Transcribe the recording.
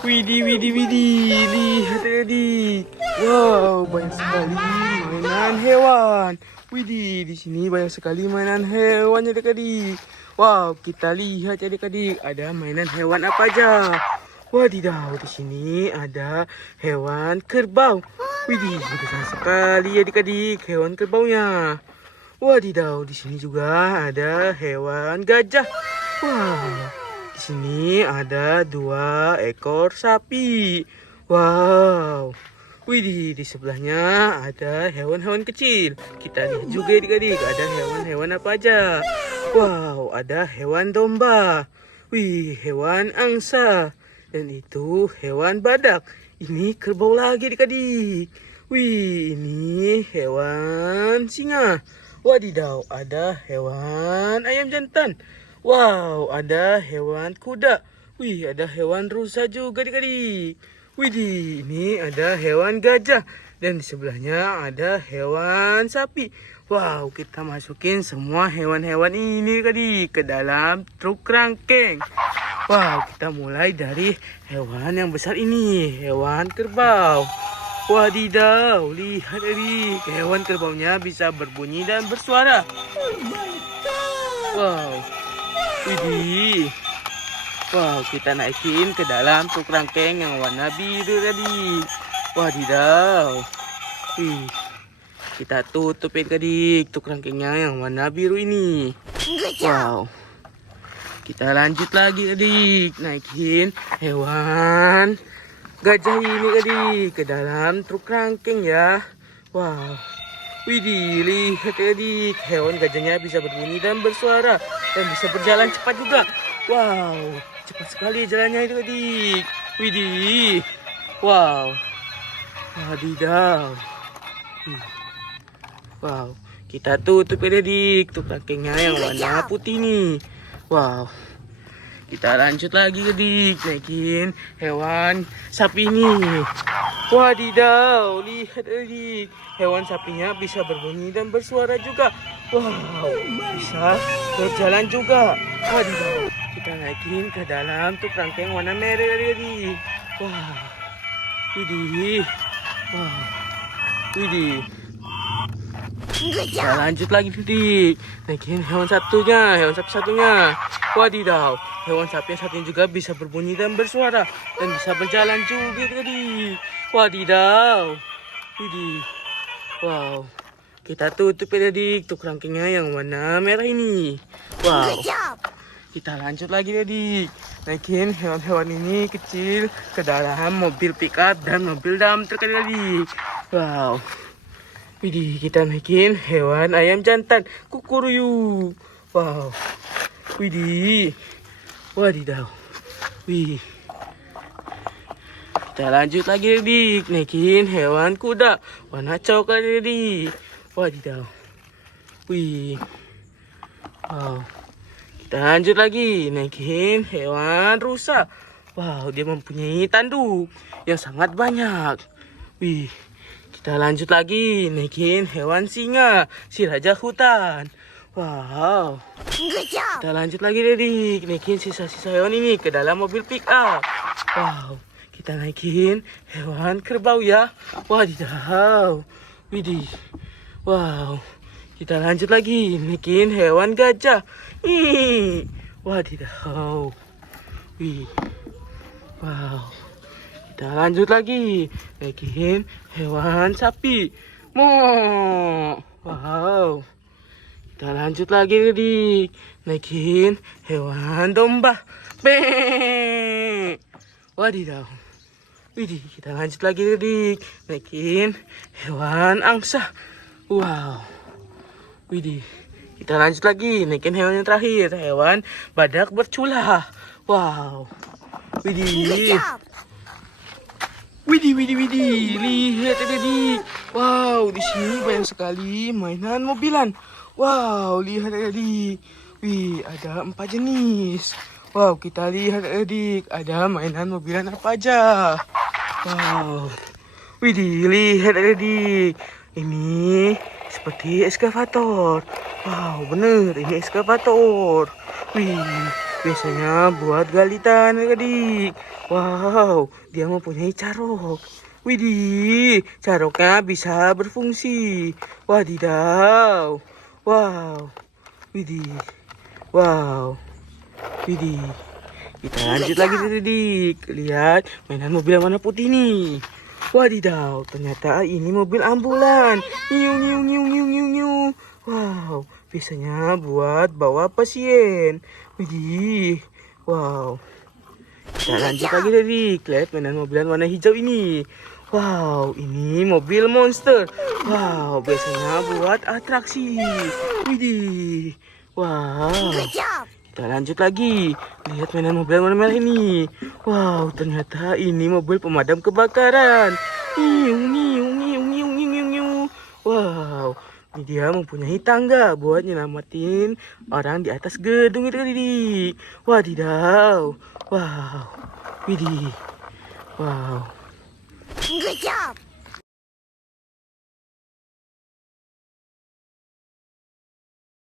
Widih, widih, widih. Lihat adik. Wow, banyak sekali mainan hewan. Widih, di sini banyak sekali mainan hewan ya adik-adik. Wow, kita lihat ya adik-adik. Ada mainan hewan apa aja? Wadidaw, di sini ada hewan kerbau. Widih, besar sekali adik-adik hewan kerbaunya. Wadidaw, di sini juga ada hewan gajah. Wow, di sini ada 2 ekor sapi. Wow. Widih, di sebelahnya ada hewan-hewan kecil. Kita lihat juga adik-adik, ada hewan-hewan apa aja. Wow, ada hewan domba. Wih, hewan angsa. Dan itu hewan badak. Ini kerbau lagi adik-adik. Wih, ini hewan singa. Wadidaw, ada hewan ayam jantan. Wow, ada hewan kuda. Wih, ada hewan rusa juga adik-adik. Widih, ini ada hewan gajah. Dan di sebelahnya ada hewan sapi. Wow, kita masukin semua hewan-hewan ini adik ke dalam truk rangkeng. Wow, kita mulai dari hewan yang besar ini. Hewan kerbau. Wadidaw, lihat adik. Hewan kerbaunya bisa berbunyi dan bersuara. Wow, widih. Wow, kita naikin ke dalam truk rangkeng yang warna biru tadi. Wadidaw. Wih, kita tutupin adik truk rangkengnya yang warna biru ini. Wow. Kita lanjut lagi adik, naikin hewan gajah ini adik ke dalam truk rangkeng ya. Wow. Widih, lihat adik, hewan gajahnya bisa berbunyi dan bersuara dan bisa berjalan cepat juga. Wow, cepat sekali jalannya itu adik. Widih. Wow. Wadidaw. Wow, kita tutup adik truk rangkengnya yang warna putih nih. Wow. Kita lanjut lagi adik, naikin hewan sapi nih. Wadidaw, lihat adik. Hewan sapinya bisa berbunyi dan bersuara juga. Wow, bisa berjalan juga. Wadidaw, kita naikin ke dalam truk rangkeng warna merah adik. Wow, widih. Wow, widih. Kita lanjut lagi adik, naikin hewan hewan sapi satunya. Wadidaw, hewan sapi yang satunya juga bisa berbunyi dan bersuara dan bisa berjalan juga tadi. Wadidaw, widih. Wow, kita tutup adik truk rangkengnya yang warna merah ini. Wow, kita lanjut lagi adik, naikin hewan-hewan ini kecil ke dalam mobil pickup dan mobil dump truk adik. Wow. Widih, kita naikin hewan ayam jantan kukuruyu. Wow. Widih. Wadidaw. Wih. Kita lanjut lagi adik, naikin hewan kuda warna coklat adik. Wadidaw. Wih. Wow. Kita lanjut lagi, naikin hewan rusa. Wow, dia mempunyai tanduk yang sangat banyak. Wih. Kita lanjut lagi, naikin hewan singa, si raja hutan. Wow. Kita lanjut lagi adik, naikin sisa-sisa hewan ini ke dalam mobil pick up. Wow. Kita naikin hewan kerbau ya. Wadidaw. Widih. Wow. Kita lanjut lagi, naikin hewan gajah. Ih. Wadidaw. Wih. Wow. Kita lanjut lagi, naikin hewan sapi. Mo. Wow. Kita lanjut lagi adik, naikin hewan domba. Be. Wadidaw. Widih, kita lanjut lagi adik, naikin hewan angsa. Wow. Widih. Kita lanjut lagi, naikin hewan yang terakhir, hewan badak bercula. Wow. Widih. Widih, widih, widih, lihat adik. Wow, di sini banyak sekali mainan mobilan. Wow, lihat adik. Wih, ada 4 jenis. Wow, kita lihat adik, ada mainan mobilan apa aja. Wow, widih, lihat adik. Ini seperti eskavator. Wow, bener, ini eskavator. Wih, biasanya buat galitan adik-adik. Wow, dia mempunyai carok. Widih, caroknya bisa berfungsi. Wadidaw. Wow, widih. Wow, widih. Kita lanjut lagi adik-adik. Lihat mainan mobil yang warna putih nih. Wadidaw, ternyata ini mobil ambulan. Nyiu, nyiu, nyiu, nyiu, nyiu, nyiu. Wow, biasanya buat bawa pasien. Widih, wow. Kita lanjut lagi dari lihat mainan mobilan warna hijau ini. Wow, ini mobil monster. Wow, biasanya buat atraksi. Widih, wow. Kita lanjut lagi. Lihat mainan mobil warna merah ini. Wow, ternyata ini mobil pemadam kebakaran. Nyiung, nyiung, nyiung, nyiung, nyiung, nyiung. Wow, ini dia mempunyai tangga buat nyelamatin orang di atas gedung itu tadi. Wadidaw. Wow. Widih. Wow. Good job.